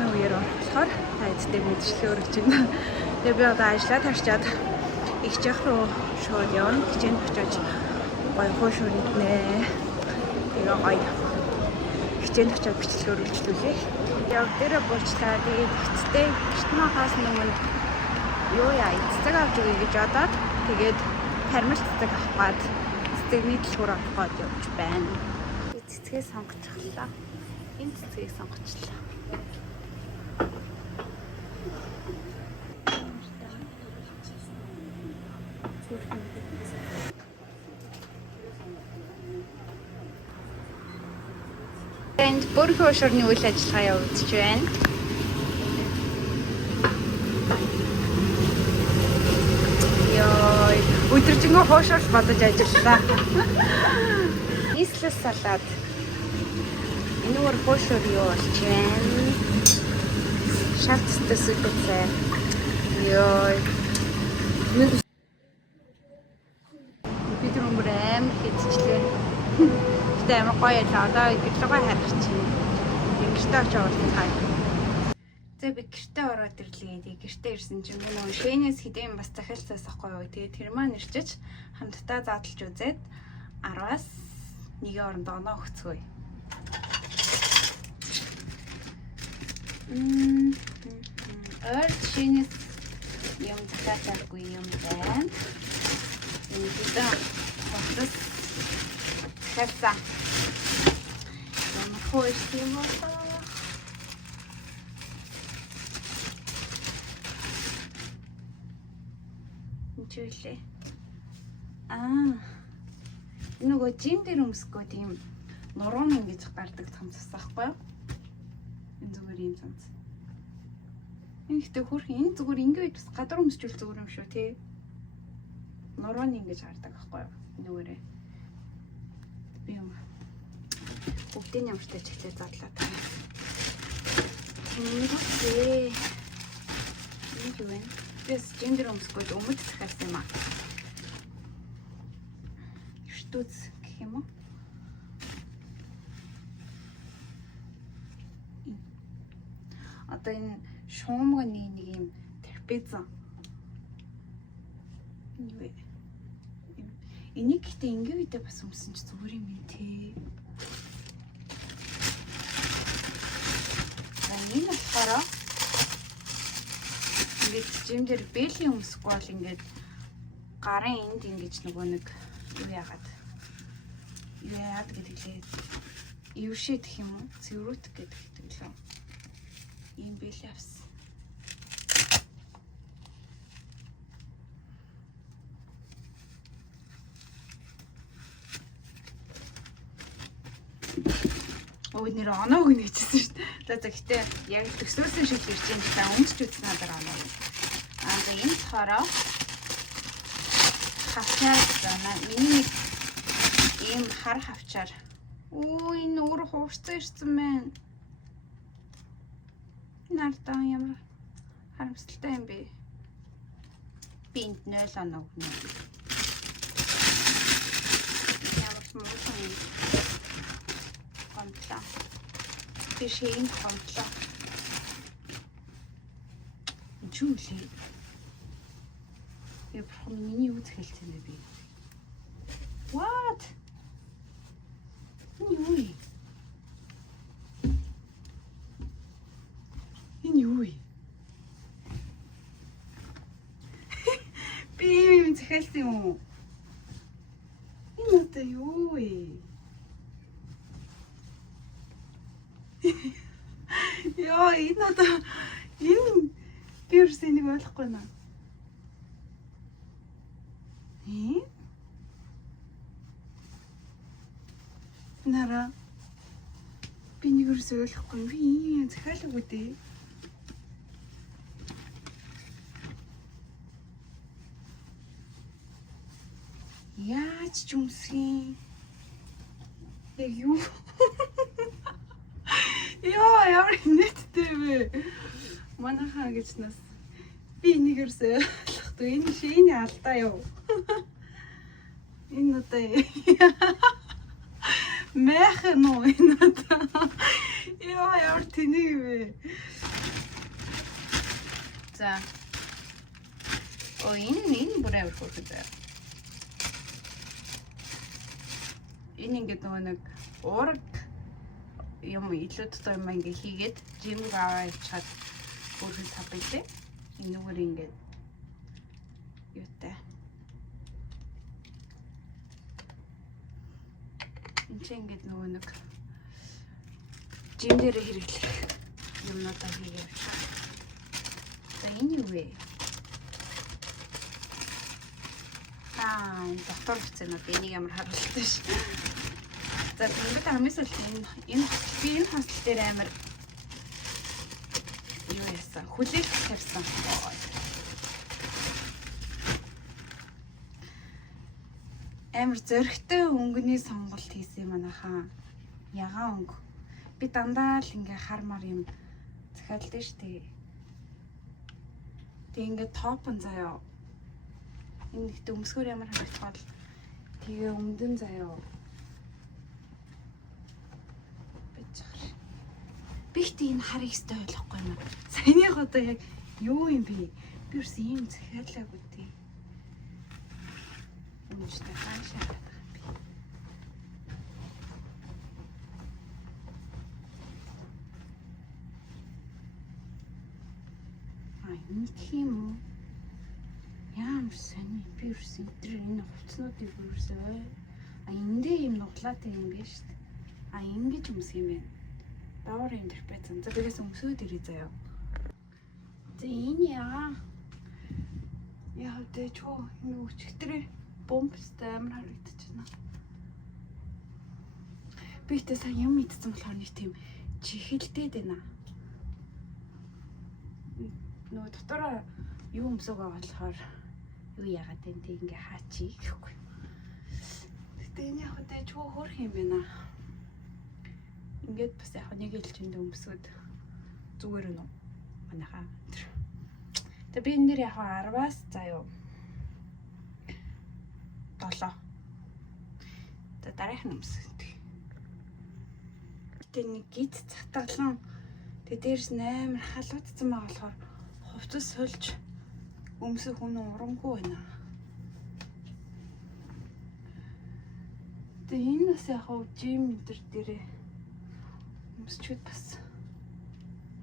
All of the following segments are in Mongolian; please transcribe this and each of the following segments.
New Year болохоор хайдтай мэдчлээ өргөж байна. Тэгээ би одоо ажиллаад харчаад ихжих руу шууд явна. Хичээнд очиж гоё хууш өргөнө. Тэгээ гоё хичээнд очиж бичлэг өргөжлүүлээ. Яг дээрээ буучлаа. Тэгээд эцтэй гэртнээс өмнө юу яа эцэг авч өгье гэж бодоод тэгээд хармалт цэцэг авах гээд цэцэгний дэлгүүр авах гээд явж байна. Цэцгээ сонгочихлаа. Энэ цэцгийг сонгочлаа. Энд бүр хөшөрний үйл ажиллагаа явагдаж байна. Ёй, өдөржингөө хөшөрч бодож ажиллаа. Ислэс салаад. Энэ өөр хөшөр юу болж байна? Шатстай сүлбэцээ. Ёй. Бид рүүмрэм хийчихлээ. Тэ амар гоё яа. Одоо гэрлэгөө харах чинь. Гэртээ очиж уулзах хай. За би гэртээ ороод ирлээ. Гэртээ ирсэн чинь би нөгөө шээнээс хэдэн бас захиалцаас ахгүй юу. Тэгээд тэр маань ирчиж хамтдаа задлж үзээд 10-аас 1-ийн оронд оноо өгцгөөе. Ойр шээнээс юм захиалцаагүй юм байна. Энэ дэдэ батас захиалцаа. Ямар хөөс юм бэ? Чүлээ. Нөгөө жим дээр өмсгөө тийм нурууны ингэж гардаг цамцаас аахгүй юу? Энэ зүгээр юм цамц. Энэ ихтэй хөрх энэ зүгээр ингээд бас гадар өмсчүүл зүгээр юм шүү тий. Нурууны ингэж гардаг аахгүй юу? Нүгээрээ. Би юм. Бүгдийн ямартай чиглэлээ задлаа таа. Окей. Энэ юу вэ? Бис жиндэр өмсгөө өмд захиалсан юм аа. Штуц гэх юм уу? Одоо энэ шуумганы нэг юм трапеза. Юу вэ? Энийг гэхдээ ингээ үедээ бас өмсөн ч зүгээр юм тий. За энэ болохоор ингээд жимдэр бэлийн өмсөхгүй бол ингээд гарын энд ингэж нөгөө нэг юу яагаад гэдэг лээ. Ившэт гэх юм уу? Цэврүүт гэдэг лээ. Ийм бэл авсан. Нэр оноо гэнэ хийчихсэн шүү дээ. За гэхдээ яг төсөөсөн шиг ирж юм та өмсч үзсэн надаар оноо. За энэ цохороо хавчаар байна. Миний ийм хар хавчаар. Энэ өөр хуурцсан ирсэн байна. Нартаа ямар харамсалтай юм бэ? Би энд 0 оноо гэнэ. Ямар ч юм гомдлоо. Би шин гомдлоо. Чүлээ. Я прям миний үз хэлсэн бэ би. What? Юу? Энэ юу? Би юм захиалсан юм. Энэ одоо юу вэ? Яа, энэ одоо энэ вирусыг нэг ойлгохгүй наа. Нара би нэг вирус ойлгохгүй. Би энэ захиалга үдээ. Яаж ч юмсгийн. Яг юу? Яа, ямар нэттэй вэ? Манайхаа гэж нас. Би энийг ерөөсөө ойлгохгүй. Энэ шийний алдаа юу? Энэ одоо Мэх нөө энэ одоо. Яа, ямар тэнийг вэ? За. Энэ бүр амар хөөрхөн заяа. Энэ ингээд нөгөө нэг уураг юм илүү дотор юм ингээ хийгээд жим аваа ичаад өөрхөн сав байлээ. Энэ нүгээр ингээд юутай. Энд чинь ингээд нөгөө нэг жим дээр хэрэглэх юмнуудаа хийгээд явчихсан. За энэ юу вэ? Доктор хэвчэнүүд энийг ямар харуулдаг ш. За тэгээд хамгийн сүүлд энэ хостел дээр амар юу яасан? Хүлээх тавьсан. Амар зөрөгтэй өнгөний сонголт хийсэн манайхаа. Ягаан өнгө. Би дандаа л ингээ хармаар юм захиалдаг штэ. Тэг ингээ топон заяа. Энэ их дөмсгөр ямар харагдах бол тэгээ өмдөн заяа. Бихт энэ харыг өстой ойлгохгүй юм аа. Саяных одоо яг юу юм бэ? Би ерөөс ийм захиалаагүй тий. Үнэштэй хаашаа гадах юм бэ? Нэг юм уу? Ямар сони би ерөөс энэ хувцснуудыг ерөөсөө эндээ юм нуглаатай юм байна шүү дээ. Ингэж өмсөх юм байна. Давар интерпрет зэн. За бигээс өмсөд ирээ заяа. За энэ яа. Яа тэ чөө энэ өчгтрээ бомбстай амар харагдчихна. Би ихтэй сайн юм идсэн болохоор нэг тийм чихэлдээд байна. Нөгөө дотор юу өмсөөгөө болохоор юу яагаад энэ ингээ хаачи гэхгүй. Гэтэ энэ яг тэ чөө хөрх юм байна. Ингээд бас яг нэг элчэнд өмсөд зүгээр нь манайхаа. Тэгээ би энэ нэр яг 10-аас заяа 7. За дараах нь өмсөд. Гэтэ нэг гид цатгалан тэгээ дээрс 8 халуудсан байгаа болохоор хувцас сольж өмсөх хүн урамгүй байна. Тэгээ энэ бас яг жим энэ дээрээ өмсчүүд бас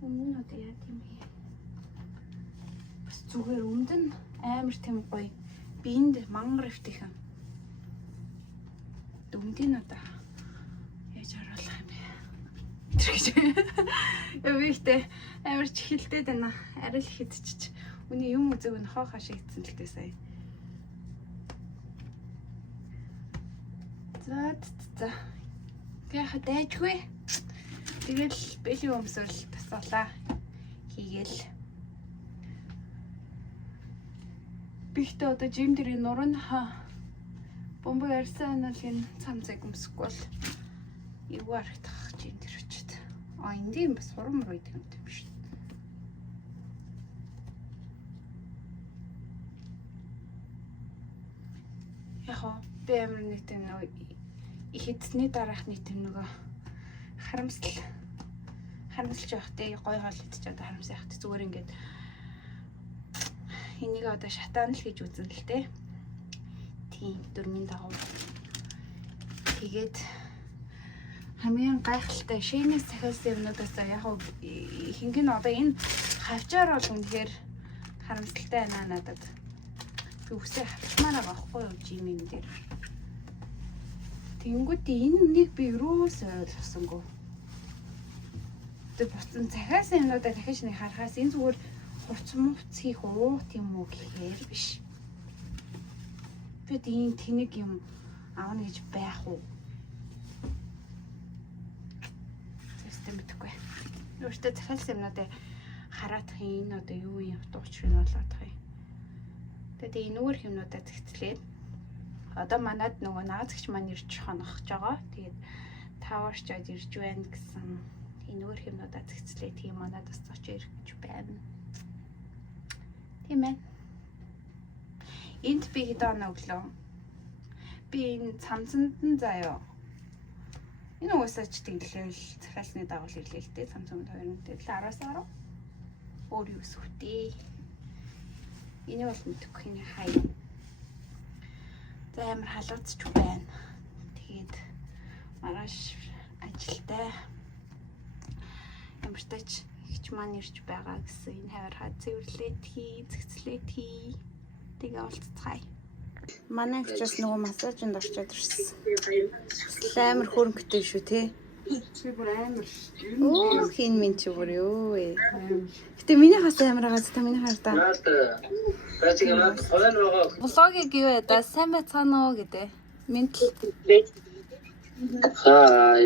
өмнө нь яа тийм бэ? Бас зүгээр өмдөн амар тийм гоё биэнд мангар өвтөйхэн. Дүмдийн одоо яаж харуулах юм бэ? Тэр гэж. Яа вихтэй амар чихэлдээд байна. Арай л хидчих. Үний юм үзэг нь хоо хашиг ицсэн л дээ сая. За. Яхаа дайжгүй. Тэгэл бэлийн өмсөл тасалаа хийгээл. Бихтэй одоо жим дээр нурн бомбо ярьсан нь л энэ цамцаг өмсөхгүй бол юу харагдах жим дээр очиод. Энд бас хурам руу идэх юм биш. Яг би амар нэг тийм нэг их эцний дараах нэг тийм нөгөө харамсалж явах те гой хоол идчихээд харамсах явах зүгээр ингээд энийг одоо шатаан л гэж үзэн л те. Тийм дөрмийн дагав. Тэгээд хамгийн гайхалтай шинээс захиалсан юмнуудаас яг ихэнх нь одоо энэ хавчаар бол үнэхээр харамсалтай байна надад. Би үсээ хавчмаар байгаа байхгүй юу жим юм дээр. Тэнгүүд энэ нэг би юусоо ойлгосонгүй. Тэг буцан захиасан юмнуудаа дахиж нэг харахаас энэ зүгээр хувц мувц хийх уут юм уу гэхээр биш. Бид энэ тэнэг юм аавна гэж байх уу? Систем мэдэхгүй. Өөртөө захиалсан юмнуудаа хараад энэ одоо юу юм дуучрын болоод байгаа юм. Тэгээд энэ өөр юмнуудаа зэгцлээд одоо манад нөгөө наазгч маань ирж хонохж байгаа. Тэгээд таварчаад ирж байна гэсэн энэ өөр юмнуудаа зэгцлээ. Тийм манад бас очиж ирж байна. Тийм ээ. Энд би хэд оноо өглөө. Би энэ цамцанд нь заяа. Энэ уусаач тэглээл захиалсны дагуу ирлээ л дээ. Цамцанд 2 мэдээ 10-аас 10. Өөр юу сүхтэй. Энийг бол мэдэхгүй энэ хай. За амар халууцч байна. Тэгээд маргааш ажилдаа ямар ч тач ихч маань ирж байгаа гэсэн энэ хавархаа цэвэрлээд хий, зэгцлээд хий. Тэгээ уулзцгаая. Манай ихчээс нөгөө массажинд орчод ирсэн. Амар хөрөнгөтэй шүү те. Чи бүр амар. Оо хин минь чи бүр юу вэ? Гэтэ миний хас амар байгаа та миний хар та. Влогийг юу яа да сайн байцгаана уу гэдэг. Минь Хай.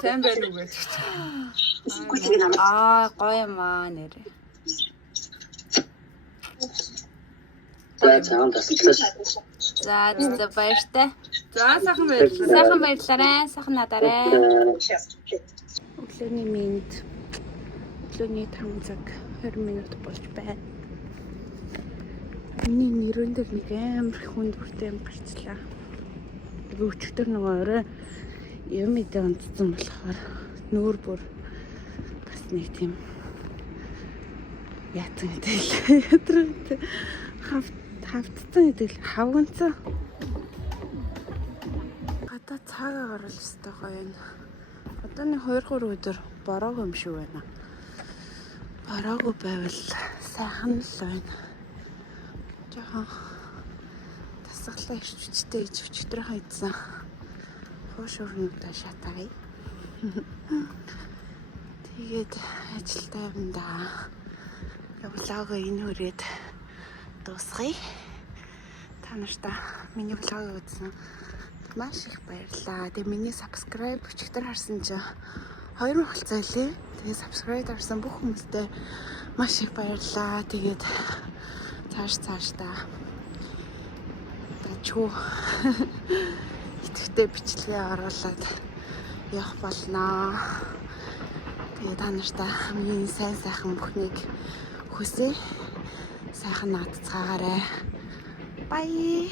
Сайн байна уу гэж. гоё маа нэр. За цаан таслаа. За баяртай. За сайхан баярлалаа. Сайхан баярлаарай. Сайхан надарай. Өглөөний минут. Өглөөний 5 цаг 20 минут болж байна. Миний нэрэн дээр нэг амар хүнд бүртэй юм гарчлаа. Өчигдөр нөгөө орой юм идэ онцсон болохоор нүүр бүр бас нэг тийм яатсан гэдэг хавтсан гэдэг хавганцсан. Гадаа цагаа гарвал өстой гоё юм. Одоо нэг 2-3 өдөр бороогүй юм шиг байна. Бороогүй байвал сайхан л байна. Жаахан тасгалаа ирчвчтэй гэж өчтөр хайдсан. Хоош өрнөдөө шатагай. Тэгээд ажилдаа юм да. Влогоо энэ хүрээд дуусгая. Та нартай миний влогыг үзсэн маш их баярлалаа. Тэгээ миний subscribe өчигдөр харсан чинь 2 болцоо илээ. Тэгээ subscribe харсан бүх хүмүүстээ маш их баярлалаа. Тэгээд цааш чуу идэвхтэй бичлэгээ оруулаад явах болноо. Тэгээ та нартай миний сайхан бүхнийг хүсье. Сайхан наадцгаарай. Bye.